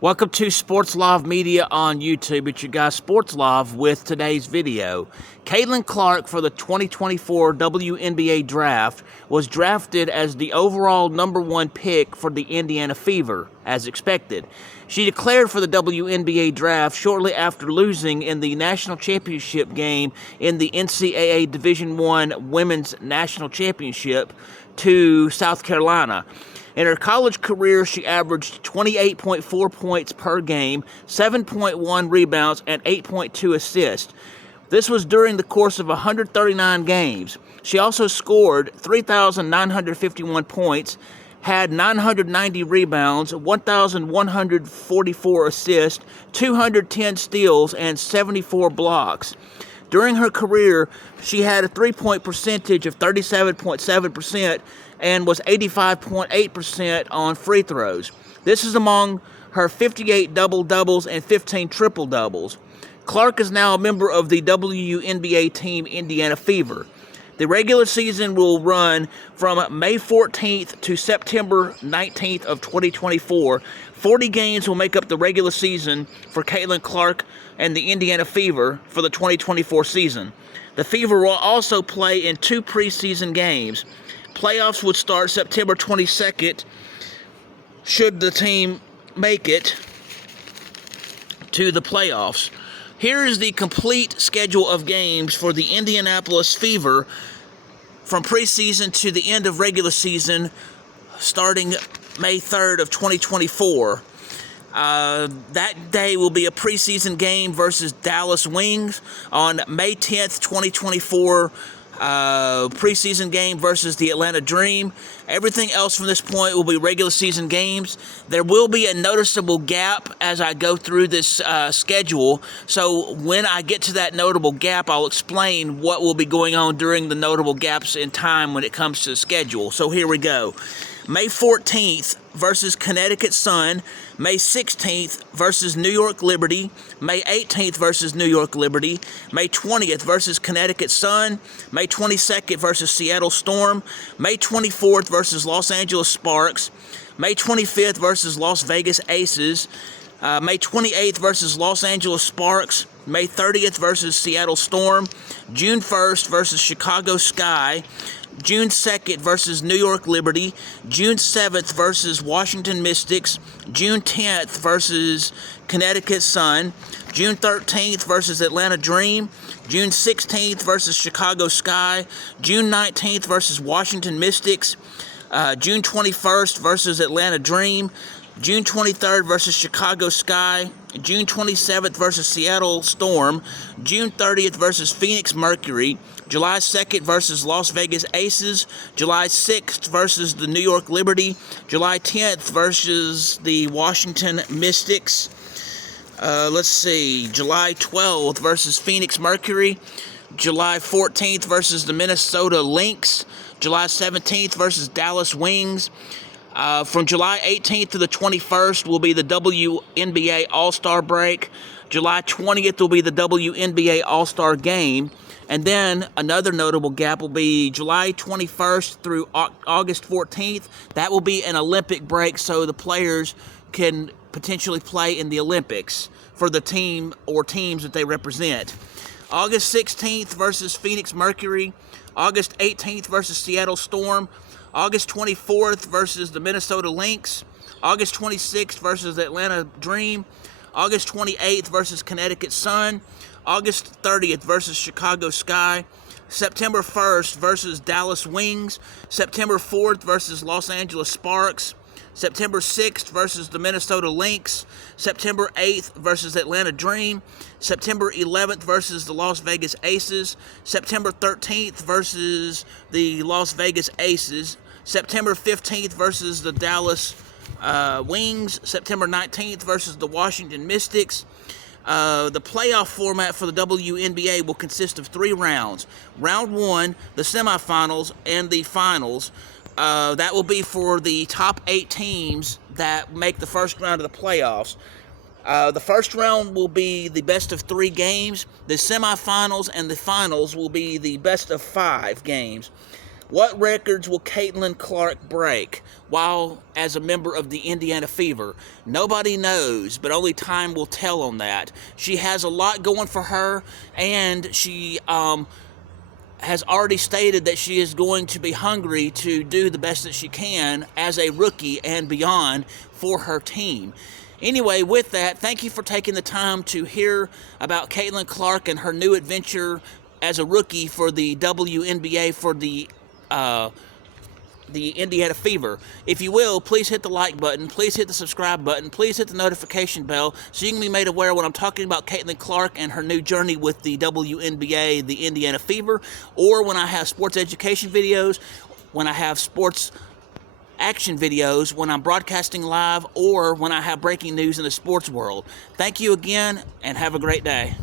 Welcome to Sports Live Media on YouTube. It's your guy Sports Live with today's video. Caitlin Clark for the 2024 WNBA draft was drafted as the overall #1 pick for the Indiana Fever, as expected. She declared for the WNBA draft shortly after losing in the national championship game in the NCAA Division I Women's National Championship to South Carolina. In her college career, she averaged 28.4 points per game, 7.1 rebounds, and 8.2 assists. This was during the course of 139 games. She also scored 3,951 points, had 990 rebounds, 1,144 assists, 210 steals, and 74 blocks. During her career, she had a three-point percentage of 37.7% and was 85.8% on free throws. This is among her 58 double-doubles and 15 triple-doubles. Clark is now a member of the WNBA team Indiana Fever. The regular season will run from May 14th to September 19th of 2024. 40 games will make up the regular season for Caitlin Clark and the Indiana Fever for the 2024 season. The Fever will also play in 2 preseason games. Playoffs would start September 22nd should the team make it to the playoffs. Here is the complete schedule of games for the Indianapolis Fever from preseason to the end of regular season starting May 3rd of 2024. That day will be a preseason game versus Dallas Wings. On May 10th, 2024, preseason game versus the Atlanta Dream. Everything else from this point will be regular season games. There will be a noticeable gap as I go through this schedule. So when I get to that notable gap, I'll explain what will be going on during the notable gaps in time when it comes to the schedule. So here we go. May 14th versus Connecticut Sun, May 16th versus New York Liberty, May 18th versus New York Liberty, May 20th versus Connecticut Sun, May 22nd versus Seattle Storm, May 24th versus Los Angeles Sparks, May 25th versus Las Vegas Aces, May 28th versus Los Angeles Sparks, May 30th versus Seattle Storm, June 1st versus Chicago Sky, June 2nd versus New York Liberty, June 7th versus Washington Mystics, June 10th versus Connecticut Sun, June 13th versus Atlanta Dream, June 16th versus Chicago Sky, June 19th versus Washington Mystics, June 21st versus Atlanta Dream, June 23rd versus Chicago Sky, June 27th versus Seattle Storm, June 30th versus Phoenix Mercury, July 2nd versus Las Vegas Aces, July 6th versus the New York Liberty, July 10th versus the Washington Mystics, July 12th versus Phoenix Mercury, July 14th versus the Minnesota Lynx, July 17th versus Dallas Wings. From July 18th to the 21st will be the WNBA All-Star break. July 20th will be the WNBA All-Star game. And then another notable gap will be July 21st through August 14th. That will be an Olympic break, so the players can potentially play in the Olympics for the team or teams that they represent. August 16th versus Phoenix Mercury. August 18th versus Seattle Storm. August 24th versus the Minnesota Lynx, August 26th versus the Atlanta Dream, August 28th versus Connecticut Sun, August 30th versus Chicago Sky, September 1st versus Dallas Wings, September 4th versus Los Angeles Sparks, September 6th versus the Minnesota Lynx, September 8th versus Atlanta Dream, September 11th versus the Las Vegas Aces, September 13th versus the Las Vegas Aces, September 15th versus the Dallas Wings, September 19th versus the Washington Mystics. The playoff format for the WNBA will consist of 3 rounds. Round 1, the semifinals, and the finals. That will be for the top 8 teams that make the first round of the playoffs. The first round will be the best of 3 games. The semifinals and the finals will be the best of 5 games. What records will Caitlin Clark break while as a member of the Indiana Fever? Nobody knows, but only time will tell on that. She has a lot going for her, and she has already stated that she is going to be hungry to do the best that she can as a rookie and beyond for her team. Anyway, with that, thank you for taking the time to hear about Caitlin Clark and her new adventure as a rookie for the WNBA for the Indiana Fever. If you will, please hit the like button, please hit the subscribe button, please hit the notification bell so you can be made aware when I'm talking about Caitlin Clark and her new journey with the WNBA, the Indiana Fever, or when I have sports education videos, when I have sports action videos, when I'm broadcasting live, or when I have breaking news in the sports world. Thank you again, and have a great day.